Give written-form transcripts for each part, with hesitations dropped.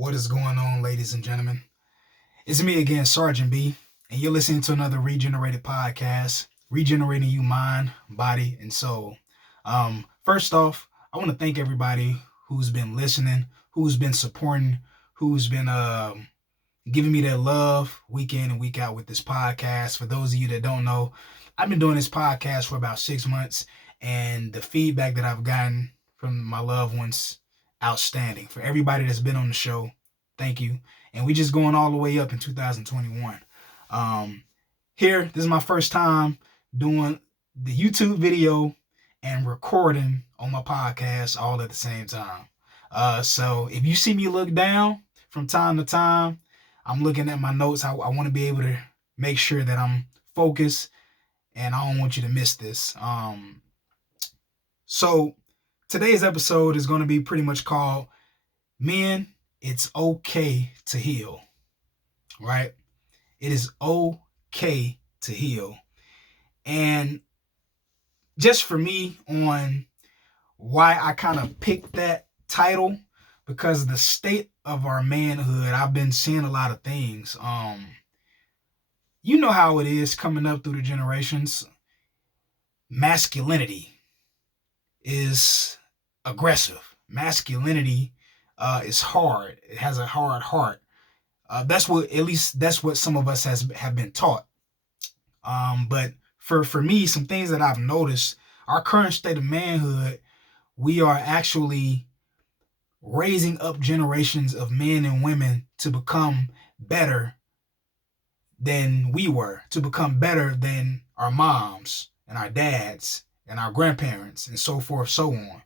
What is going on, ladies and gentlemen? It's me again, Sergeant B, and you're listening to another regenerated podcast, regenerating you mind, body, and soul. First off, I want to thank everybody who's been listening, who's been supporting, who's been giving me their love week in and week out with this podcast. For those of you that don't know, I've been doing this podcast for about 6 months, and the feedback that I've gotten from my loved ones, outstanding. For everybody that's been on the show, thank you. And we just going all the way up in 2021. This is my first time doing the YouTube video and recording on my podcast all at the same time. So if you see me look down from time to time, I'm looking at my notes. I want to be able to make sure that I'm focused, and I don't want you to miss this. So today's episode is going to be pretty much called Men, It's Okay to Heal, right? It is okay to heal. And just for me on why I kind of picked that title, because of the state of our manhood, I've been seeing a lot of things. You know how it is coming up through the generations. Masculinity is aggressive. Masculinity is hard. It has a hard heart. That's what some of us have been taught. But for me, some things that I've noticed, our current state of manhood, we are actually raising up generations of men and women to become better than we were, to become better than our moms and our dads and our grandparents and so forth, so on.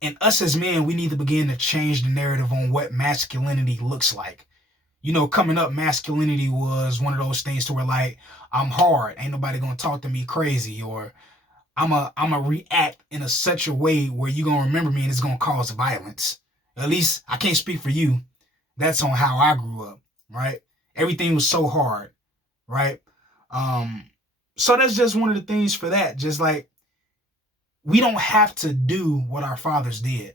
And us as men, we need to begin to change the narrative on what masculinity looks like. You know, coming up, masculinity was one of those things to where, like, I'm hard, ain't nobody gonna talk to me crazy, or I'm a react in such a way where you're gonna remember me and it's gonna cause violence. At least I can't speak for you. That's on how I grew up, right? Everything was so hard, right? So that's just one of the things for that. Just like, we don't have to do what our fathers did.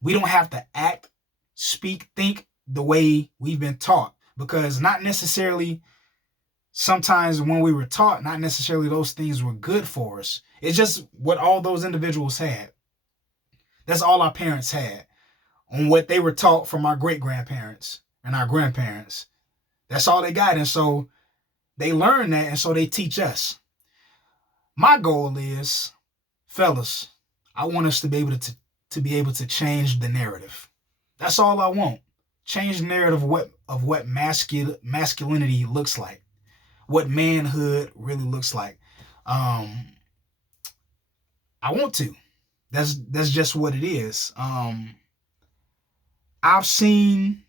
We don't have to act, speak, think the way we've been taught, because not necessarily sometimes when we were taught, not necessarily those things were good for us. It's just what all those individuals had. That's all our parents had on what they were taught from our great-grandparents and our grandparents. That's all they got. And so they learn that, and so they teach us. My goal is, fellas, I want us to be able to change the narrative. That's all I want. Change the narrative of what masculinity looks like, what manhood really looks like. I want to. That's just what it is. I've seen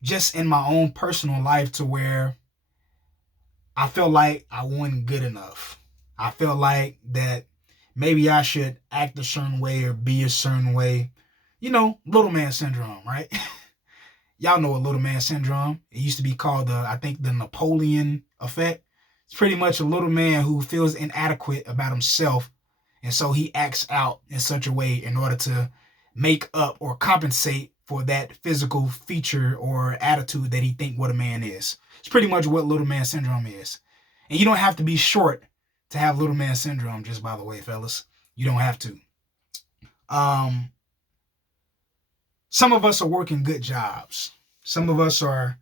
just in my own personal life to where I feel like I wasn't good enough. I feel like that maybe I should act a certain way or be a certain way. You know, little man syndrome, right? Y'all know a little man syndrome. It used to be called, I think, the Napoleon effect. It's pretty much a little man who feels inadequate about himself, and so he acts out in such a way in order to make up or compensate for that physical feature or attitude that he think what a man is. It's pretty much what little man syndrome is. And you don't have to be short to have little man syndrome, just by the way, fellas. You don't have to. Some of us are working good jobs. Some of us are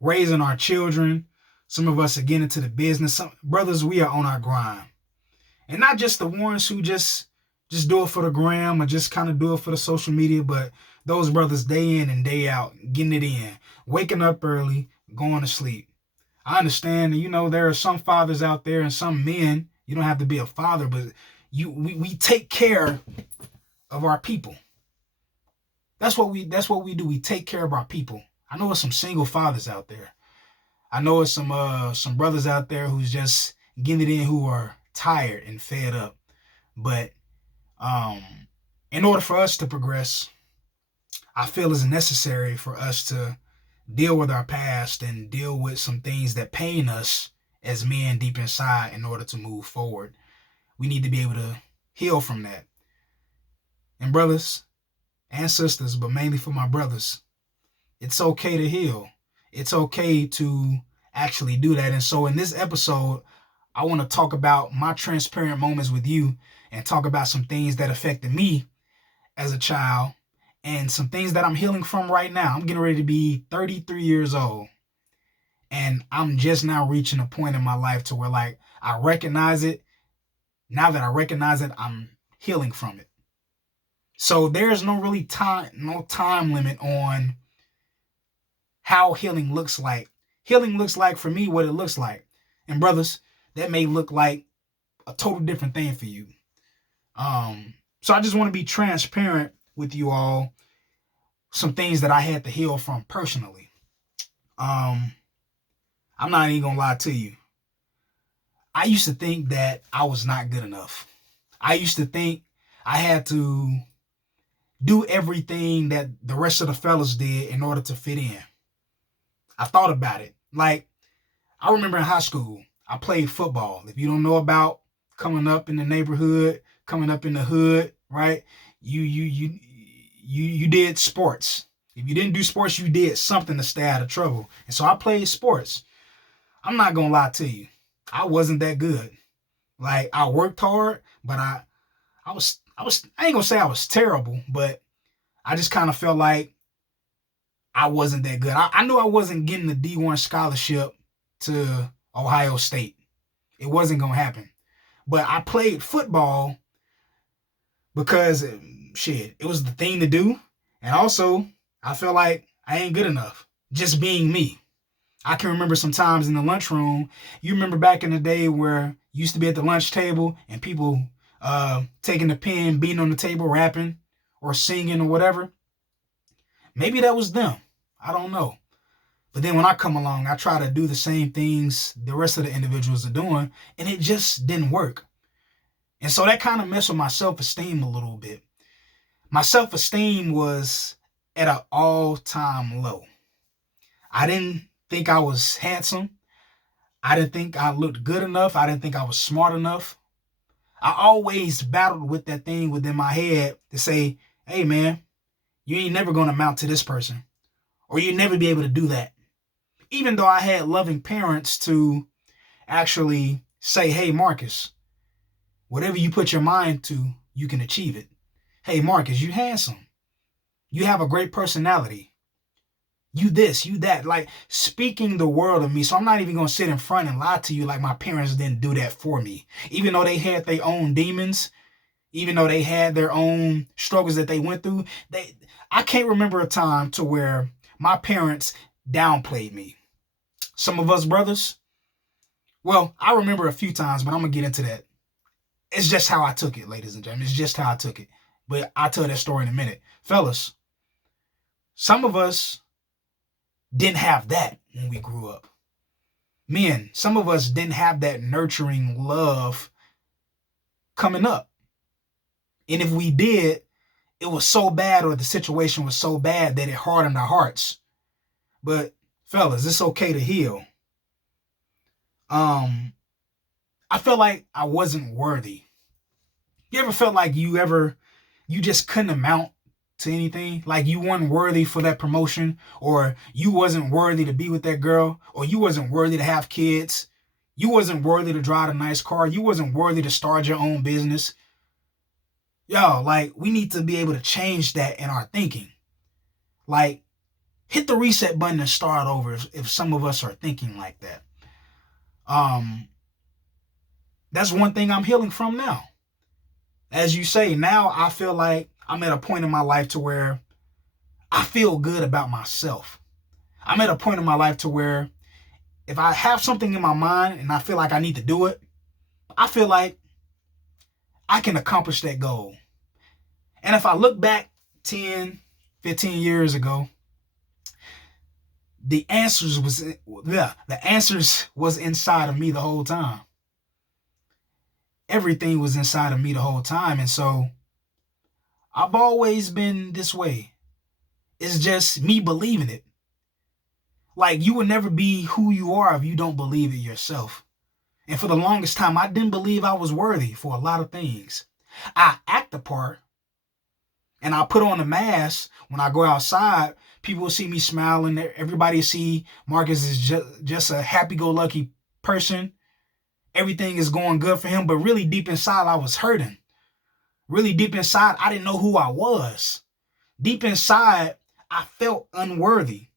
raising our children. Some of us are getting into the business. Brothers, we are on our grind. And not just the ones who just do it for the gram or just kind of do it for the social media, but those brothers day in and day out, getting it in, waking up early, going to sleep. I understand, you know, there are some fathers out there and some men, you don't have to be a father, but we take care of our people. That's what we do. We take care of our people. I know there's some single fathers out there. I know there's some brothers out there who's just getting it in, who are tired and fed up. But in order for us to progress, I feel it's necessary for us to deal with our past and deal with some things that pain us as men deep inside in order to move forward. We need to be able to heal from that. And brothers and sisters, but mainly for my brothers. It's okay to heal. It's okay to actually do that. And so in this episode, I want to talk about my transparent moments with you and talk about some things that affected me as a child and some things that I'm healing from right now. I'm getting ready to be 33 years old. And I'm just now reaching a point in my life to where, like, I recognize it. Now that I recognize it, I'm healing from it. So there's no time limit on how healing looks like. Healing looks like for me what it looks like. And brothers, that may look like a total different thing for you. So I just want to be transparent with you all. Some things that I had to heal from personally. I'm not even gonna lie to you. I used to think that I was not good enough. I used to think I had to do everything that the rest of the fellas did in order to fit in. I thought about it. Like, I remember in high school, I played football. If you don't know about coming up in the neighborhood, coming up in the hood, right? You did sports. If you didn't do sports, you did something to stay out of trouble. And so I played sports. I'm not gonna lie to you. I wasn't that good. Like, I worked hard, but I ain't gonna say I was terrible, but I just kind of felt like I wasn't that good. I knew I wasn't getting the D1 scholarship to Ohio State. It wasn't gonna happen. But I played football because it was the thing to do. And also, I felt like I ain't good enough. Just being me. I can remember some times in the lunchroom. You remember back in the day where you used to be at the lunch table and people taking the pen, beating on the table, rapping or singing or whatever. Maybe that was them. I don't know. But then when I come along, I try to do the same things the rest of the individuals are doing, and it just didn't work. And so that kind of messed with my self-esteem a little bit. My self-esteem was at an all-time low. I didn't think I was handsome. I didn't think I looked good enough. I didn't think I was smart enough. I always battled with that thing within my head to say, hey man, you ain't never going to amount to this person. Or you'll never be able to do that. Even though I had loving parents to actually say, hey Marcus, whatever you put your mind to, you can achieve it. Hey Marcus, you handsome. You have a great personality. You this, you that, like speaking the world of me. So I'm not even going to sit in front and lie to you like my parents didn't do that for me. Even though they had their own demons, even though they had their own struggles that they went through, I can't remember a time to where my parents downplayed me. Some of us brothers, well, I remember a few times, but I'm going to get into that. It's just how I took it, ladies and gentlemen. It's just how I took it. But I'll tell that story in a minute. Fellas, some of us didn't have that when we grew up. Men, some of us didn't have that nurturing love coming up. And if we did, it was so bad, or the situation was so bad that it hardened our hearts. But fellas, it's okay to heal. I felt like I wasn't worthy. You ever felt like you just couldn't amount to anything? Like you weren't worthy for that promotion, or you wasn't worthy to be with that girl, or you wasn't worthy to have kids. You wasn't worthy to drive a nice car. You wasn't worthy to start your own business. Yo, like we need to be able to change that in our thinking. Like hit the reset button and start over if some of us are thinking like that. That's one thing I'm healing from now. As you say, now I feel like I'm at a point in my life to where I feel good about myself. I'm at a point in my life to where if I have something in my mind and I feel like I need to do it, I feel like I can accomplish that goal. And if I look back 10, 15 years ago, the answers was inside of me the whole time. Everything was inside of me the whole time. And so I've always been this way. It's just me believing it. Like you will never be who you are if you don't believe it yourself. And for the longest time, I didn't believe I was worthy for a lot of things. I act the part and I put on a mask when I go outside, people will see me smiling. Everybody see Marcus is just a happy-go-lucky person. Everything is going good for him, but really deep inside, I was hurting. Really deep inside, I didn't know who I was. Deep inside, I felt unworthy.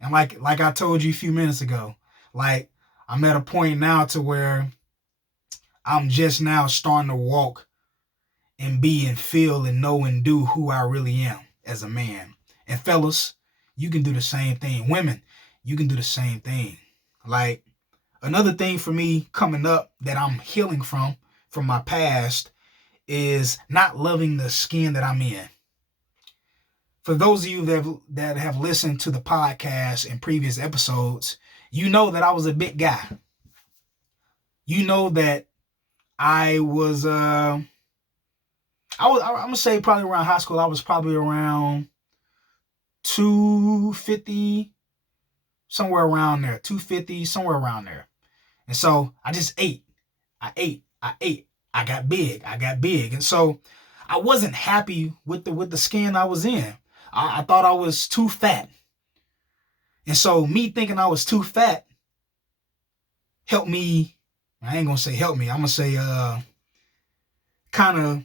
And like I told you a few minutes ago, like I'm at a point now to where I'm just now starting to walk and be and feel and know and do who I really am as a man. And fellas, you can do the same thing. Women, you can do the same thing. Like another thing for me coming up that I'm healing from my past is not loving the skin that I'm in. For those of you that have listened to the podcast in previous episodes, you know that I was a big guy. You know that I'm gonna say probably around high school, I was probably around 250, somewhere around there, 250, somewhere around there. And so I just ate. I ate. I got big. And so I wasn't happy with the skin I was in. I thought I was too fat. And so me thinking I was too fat helped me. I ain't gonna say help me. I'm gonna say kind of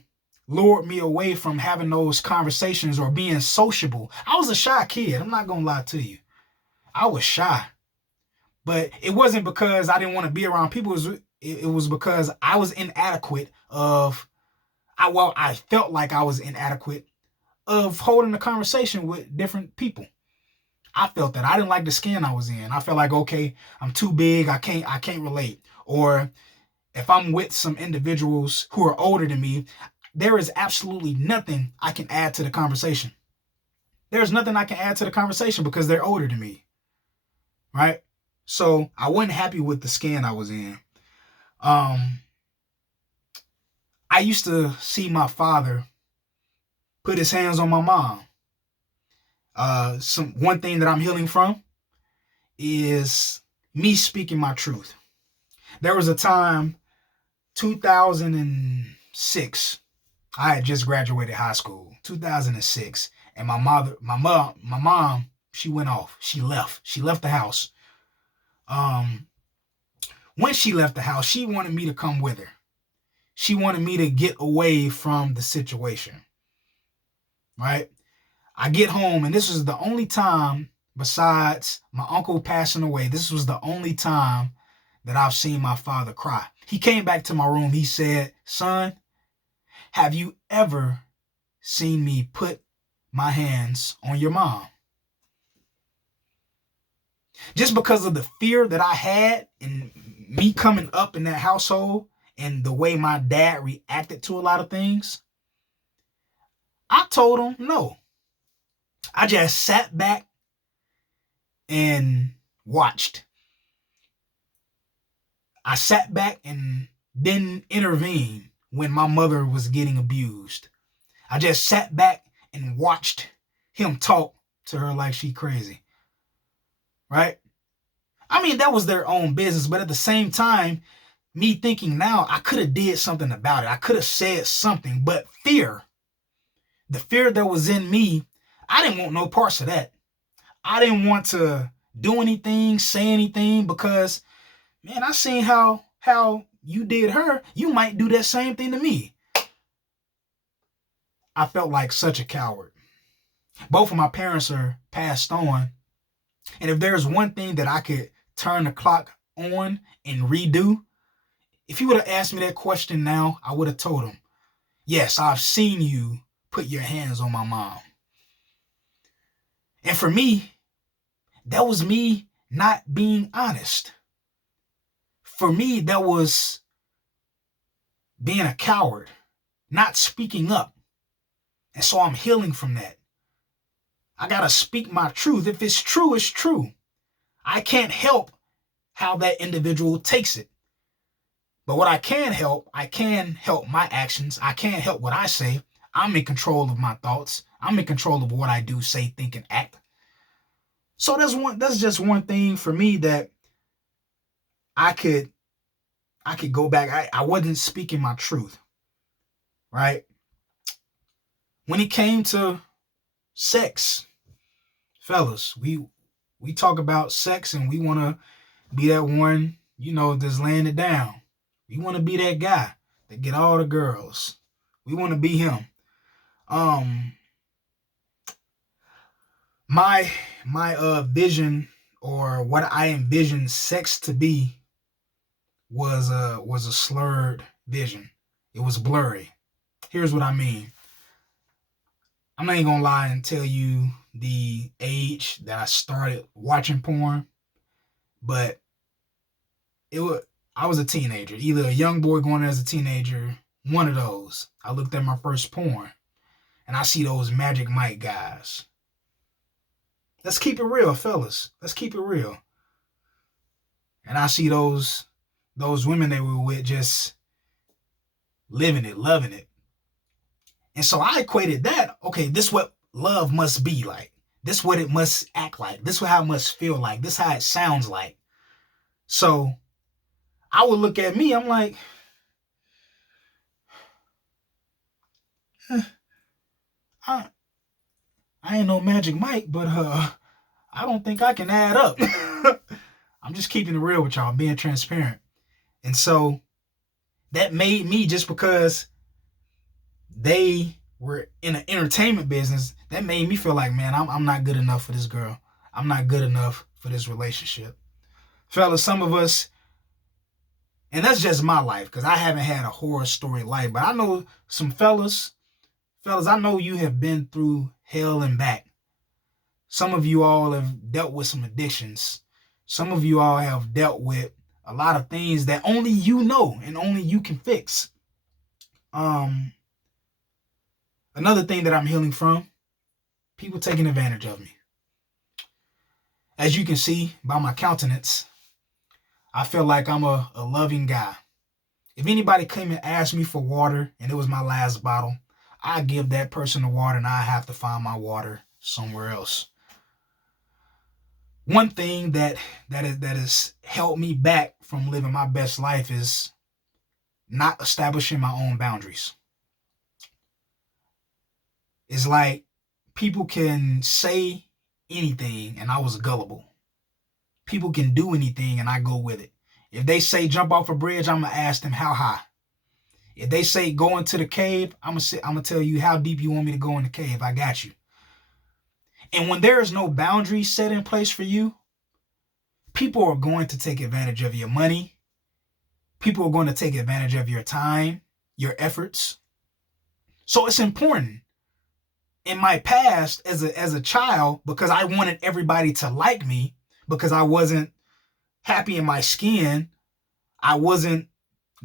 lured me away from having those conversations or being sociable. I was a shy kid. I'm not gonna lie to you. I was shy. But it wasn't because I didn't want to be around people. It was because I was inadequate I felt like I was inadequate of holding a conversation with different people. I felt that I didn't like the skin I was in. I felt like, okay, I'm too big. I can't relate. Or if I'm with some individuals who are older than me, there is absolutely nothing I can add to the conversation. There's nothing I can add to the conversation because they're older than me. Right? So I wasn't happy with the skin I was in. I used to see my father put his hands on my mom. One thing that I'm healing from is me speaking my truth. There was a time, 2006, I had just graduated high school, 2006, and my mom, she went off. She left the house. When she left the house, she wanted me to come with her. She wanted me to get away from the situation. Right? I get home, and this was the only time, besides my uncle passing away, this was the only time that I've seen my father cry. He came back to my room. He said, "Son, have you ever seen me put my hands on your mom?" Just because of the fear that I had in me coming up in that household and the way my dad reacted to a lot of things, I told him no. I just sat back and watched. I sat back and didn't intervene when my mother was getting abused. I just sat back and watched him talk to her like she crazy. Right? I mean, that was their own business, but at the same time, me thinking now, I could have did something about it. I could have said something, but fear, the fear that was in me, I didn't want no parts of that. I didn't want to do anything, say anything, because, man, I seen how you did her. You might do that same thing to me. I felt like such a coward. Both of my parents are passed on. And if there's one thing that I could turn the clock on and redo, if he would have asked me that question now, I would have told him, yes, I've seen you put your hands on my mom. And for me, that was me not being honest. For me, that was being a coward, not speaking up. And so I'm healing from that. I got to speak my truth. If it's true, it's true. I can't help how that individual takes it. But what I can help my actions. I can't help what I say. I'm in control of my thoughts. I'm in control of what I do, say, think, and act. So that's just one thing for me that I could go back. I wasn't speaking my truth. Right? when it came to sex, fellas, we talk about sex and we want to be that one, that's laying it down. We want to be that guy that get all the girls. We want to be him. Um, my vision, or what I envisioned sex to be, was a slurred vision. It was blurry. Here's what I mean. I'm not even gonna lie and tell you the age that I started watching porn, but I was a teenager, either a young boy going as a teenager, one of those. I looked at my first porn, and I see those Magic Mike guys. Let's keep it real, fellas. Let's keep it real. And I see those women they were with just living it, loving it. And so I equated that, okay, this is what love must be like. This is what it must act like. This is how it must feel like. This is how it sounds like. So I would look at me, I'm like, I ain't no Magic Mike, but I don't think I can add up. I'm just keeping it real with y'all, being transparent. And so that made me, just because they were in an entertainment business, that made me feel like, man, I'm not good enough for this girl. I'm not good enough for this relationship. Fellas, some of us, and that's just my life, because I haven't had a horror story life, but I know some fellas, I know you have been through hell and back. Some of you all have dealt with some addictions. Some of you all have dealt with a lot of things that only you know and only you can fix. Another thing that I'm healing from, people taking advantage of me. As you can see by my countenance, I feel like I'm a loving guy. If anybody came and asked me for water and it was my last bottle, I give that person the water and I have to find my water somewhere else. One thing that has held me back from living my best life is not establishing my own boundaries. It's like people can say anything and I was gullible. People can do anything and I go with it. If they say jump off a bridge, I'm going to ask them how high. If they say go into the cave, I'm going to tell you how deep you want me to go in the cave. I got you. And when there is no boundaries set in place for you, people are going to take advantage of your money. People are going to take advantage of your time, your efforts. So it's important. In my past, as a child, because I wanted everybody to like me, because I wasn't happy in my skin, I wasn't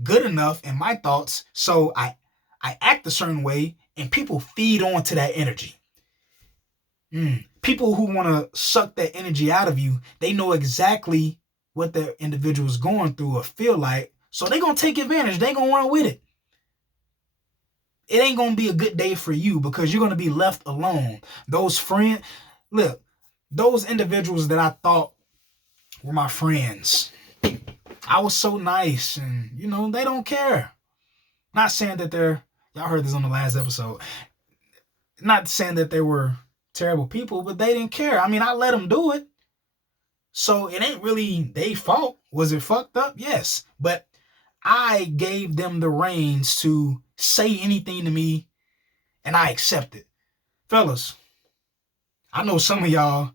good enough in my thoughts, so I act a certain way, and people feed on to that energy. People who want to suck that energy out of you, they know exactly what the individual is going through or feel like, so they're going to take advantage. They're going to run with it. It ain't going to be a good day for you because you're going to be left alone. Those individuals that I thought were my friends, I was so nice and, they don't care. Not saying that y'all heard this on the last episode, not saying that they were terrible people, but they didn't care. I mean, I let them do it. So it ain't really their fault. Was it fucked up? Yes. But I gave them the reins to say anything to me, and I accept it. Fellas, I know some of y'all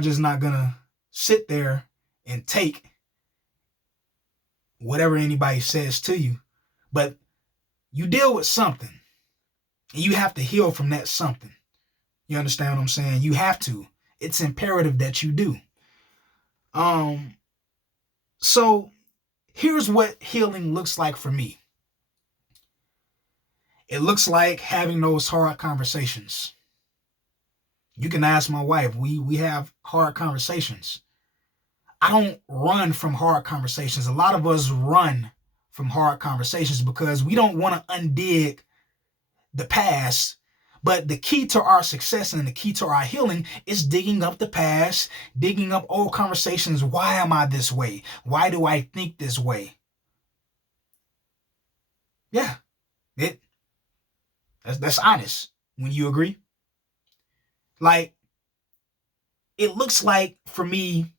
just not gonna sit there and take whatever anybody says to you, but you deal with something, and you have to heal from that something. You understand what I'm saying? You have to. It's imperative that you do. So here's what healing looks like for me. It looks like having those hard conversations. You can ask my wife. We have hard conversations. I don't run from hard conversations. A lot of us run from hard conversations because we don't want to undig the past. But the key to our success and the key to our healing is digging up the past, digging up old conversations. Why am I this way? Why do I think this way? Yeah, that's honest. When you agree? Like, it looks like for me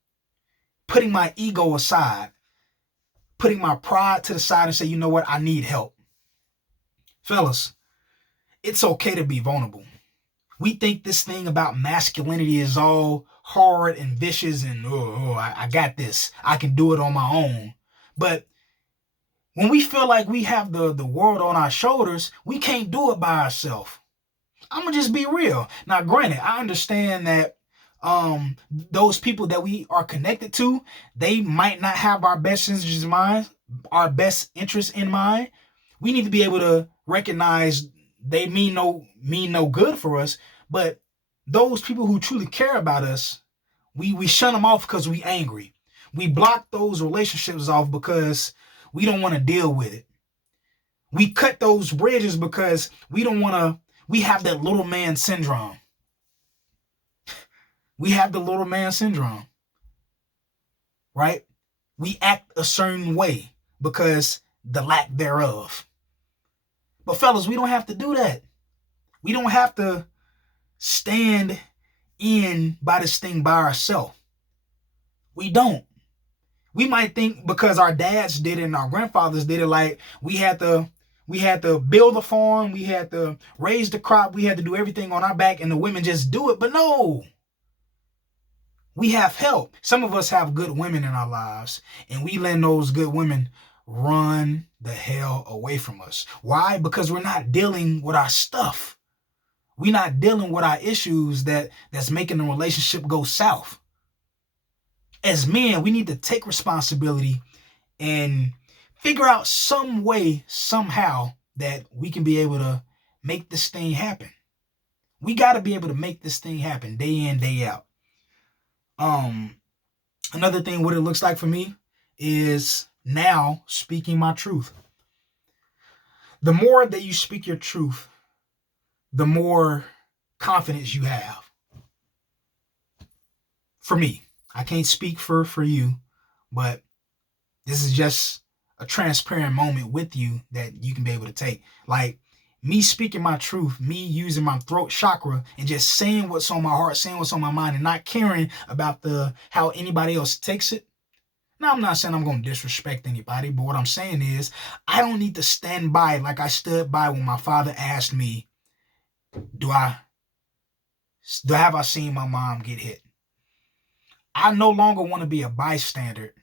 putting my ego aside, putting my pride to the side and say, you know what, I need help. Fellas, it's okay to be vulnerable. We think this thing about masculinity is all hard and vicious and, I got this. I can do it on my own. But when we feel like we have the world on our shoulders, we can't do it by ourselves. I'm going to just be real. Now, granted, I understand that those people that we are connected to, they might not have our best interests in mind, our best interests in mind. We need to be able to recognize they mean no good for us, but those people who truly care about us, we shun them off because we angry. We block those relationships off because we don't want to deal with it. We cut those bridges because we don't want to. We have that little man syndrome. We have the little man syndrome, right? We act a certain way because the lack thereof. But fellas, we don't have to do that. We don't have to stand in by this thing by ourselves. We don't. We might think because our dads did it and our grandfathers did it, like we had to build a farm, we had to raise the crop, we had to do everything on our back and the women just do it. But no, we have help. Some of us have good women in our lives and we let those good women run the hell away from us. Why? Because we're not dealing with our stuff. We're not dealing with our issues that's making the relationship go south. As men, we need to take responsibility and figure out some way, somehow, that we can be able to make this thing happen. We got to be able to make this thing happen day in, day out. Another thing, what it looks like for me is now speaking my truth. The more that you speak your truth, the more confidence you have. For me, I can't speak for you, but this is just a transparent moment with you that you can be able to take. Like me speaking my truth, me using my throat chakra and just saying what's on my heart, saying what's on my mind and not caring about how anybody else takes it. Now, I'm not saying I'm going to disrespect anybody, but what I'm saying is I don't need to stand by like I stood by when my father asked me, have I seen my mom get hit? I no longer want to be a bystander,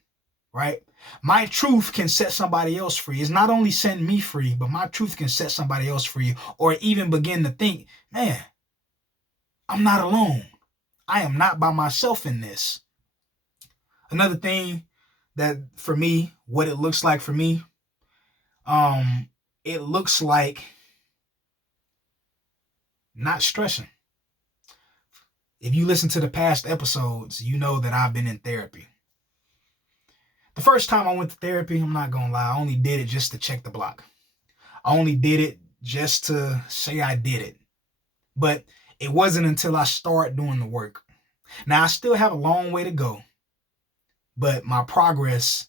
right? My truth can set somebody else free. It's not only setting me free, but my truth can set somebody else free or even begin to think, man, I'm not alone. I am not by myself in this. Another thing that for me, what it looks like for me, it looks like not stressing. If you listen to the past episodes, you know that I've been in therapy. The first time I went to therapy, I'm not going to lie, I only did it just to check the block. I only did it just to say I did it. But it wasn't until I started doing the work. Now, I still have a long way to go, but my progress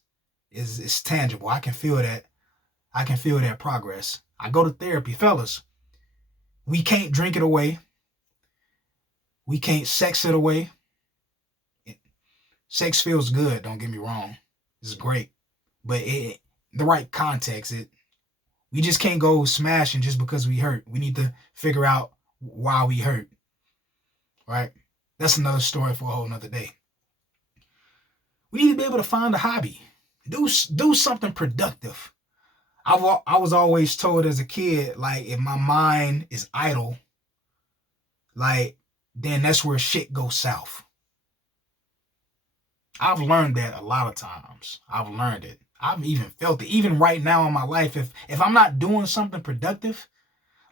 is tangible. I can feel that. I can feel that progress. I go to therapy. Fellas, we can't drink it away. We can't sex it away. Sex feels good, don't get me wrong. It's great. But the right context, we just can't go smashing just because we hurt. We need to figure out why we hurt. Right? That's another story for a whole nother day. We need to be able to find a hobby. Do something productive. I was always told as a kid, like, if my mind is idle, like, then that's where shit goes south. I've learned that a lot of times. I've learned it. I've even felt it. Even right now in my life, if I'm not doing something productive,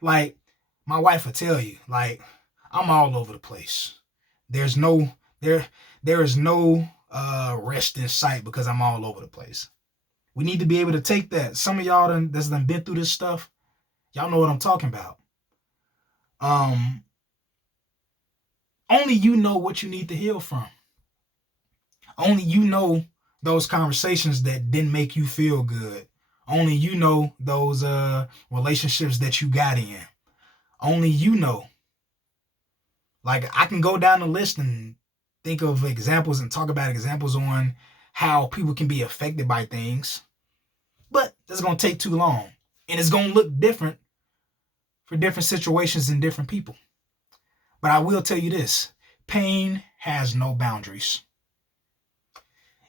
like, my wife will tell you, like, I'm all over the place. There is no rest in sight because I'm all over the place. We need to be able to take that. Some of y'all that's been through this stuff, y'all know what I'm talking about. Only you know what you need to heal from. Only you know those conversations that didn't make you feel good. Only you know those relationships that you got in. Only you know. Like, I can go down the list and think of examples and talk about examples on how people can be affected by things, but that's going to take too long. And it's going to look different for different situations and different people. But I will tell you this: pain has no boundaries.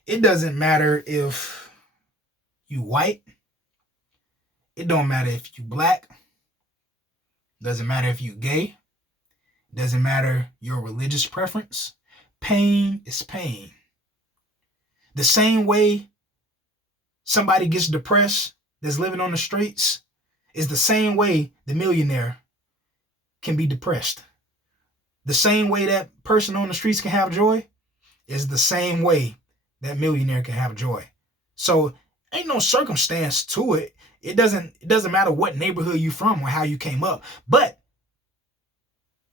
It doesn't matter if you white. It don't matter if you black. Doesn't matter if you gay. Doesn't matter your religious preference. Pain is pain. The same way somebody gets depressed that's living on the streets is the same way the millionaire can be depressed. The same way that person on the streets can have joy is the same way that millionaire can have joy. So ain't no circumstance to it. It doesn't matter what neighborhood you from or how you came up, but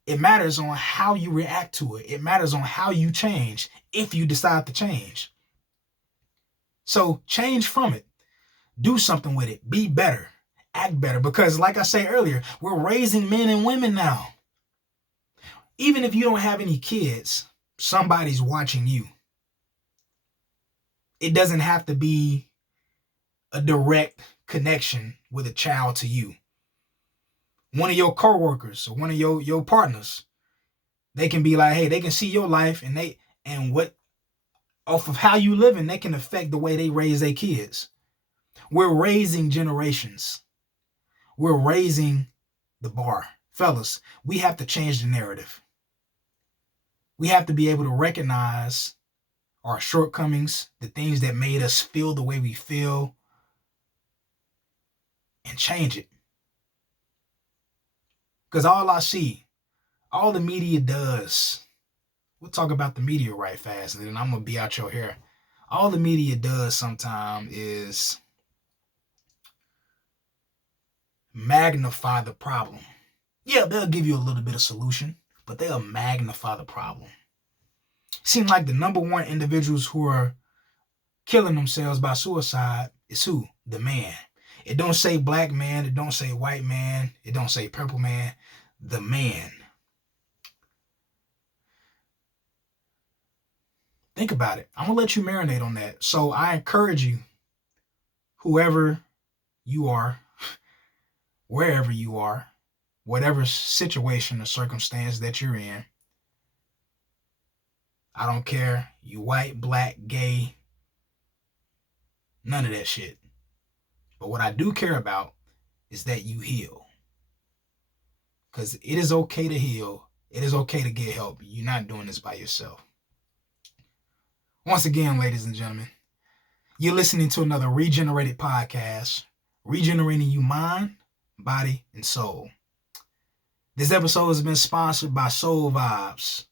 it matters on how you react to it. It matters on how you change if you decide to change. So change from it. Do something with it. Be better. Act better. Because like I said earlier, we're raising men and women now. Even if you don't have any kids, somebody's watching you. It doesn't have to be a direct connection with a child to you. One of your coworkers or one of your partners, they can be like, hey, they can see your life and what off of how you live, and they can affect the way they raise their kids. We're raising generations. We're raising the bar. Fellas, we have to change the narrative. We have to be able to recognize our shortcomings, the things that made us feel the way we feel, and change it. Because all the media does, we'll talk about the media right fast, and then I'm going to be out your hair. All the media does sometimes is magnify the problem. Yeah, they'll give you a little bit of solution, but they'll magnify the problem. Seems like the number one individuals who are killing themselves by suicide is who? The man. It don't say black man. It don't say white man. It don't say purple man. The man. Think about it. I'm going to let you marinate on that. So I encourage you, whoever you are, wherever you are, whatever situation or circumstance that you're in, I don't care, you white, black, gay, none of that shit. But what I do care about is that you heal. Because it is okay to heal. It is okay to get help. You're not doing this by yourself. Once again, ladies and gentlemen, you're listening to another Regenerated podcast, regenerating you mind, body, and soul. This episode has been sponsored by Soul Vibes,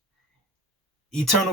Eternal